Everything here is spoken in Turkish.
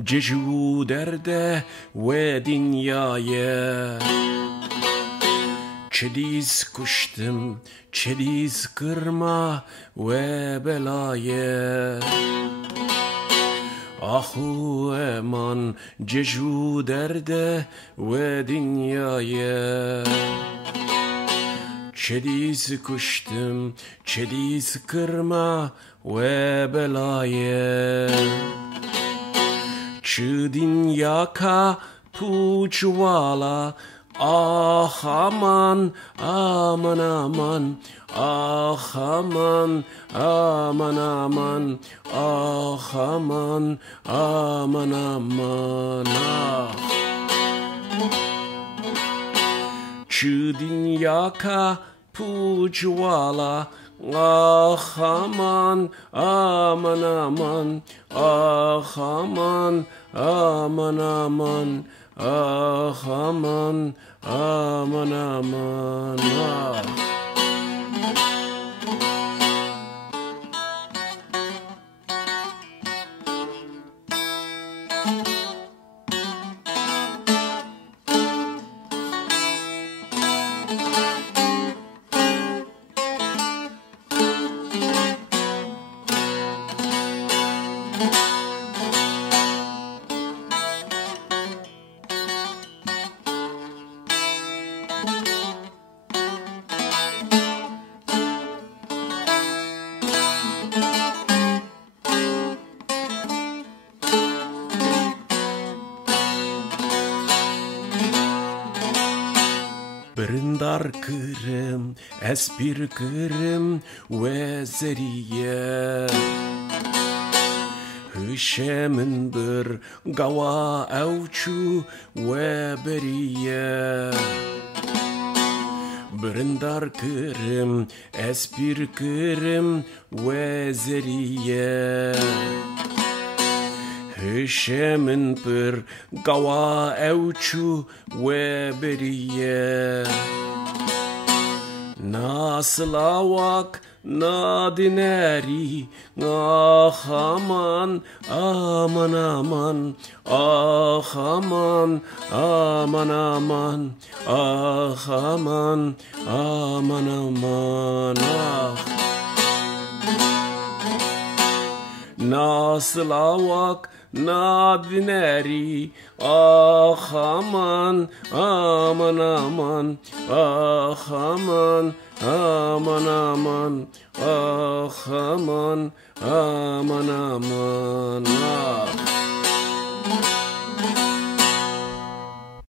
cejû derde ve dünyaya. Çediz kuştum, çediz kırma ve belaya. Ahu eman cejû derde ve dünyaya. Çediz kuştum, çediz kırma ve belaya. Çı dünyaka puçvala. Ah aman, aman aman, ah aman, aman aman, ah aman, aman aman, ah. Çı dünyaka puçvala. Ah aman, aman aman, ah aman, aman aman, ah aman, aman aman, ah. Brindar kırım, espir kırım ve zeriye. Hışemin bir gava evçu ve beriye. Brindar kırım, espir kırım ve zeriye. Hışemin bir gava evçu ve beriye. Nasıl avak na dineri. Ah aman, aman aman, ah aman, aman aman, ah aman, aman aman, ah. Nasıl avak na dineri. Ah aman, aman aman, ah aman, aman aman, ah aman, aman aman, ah.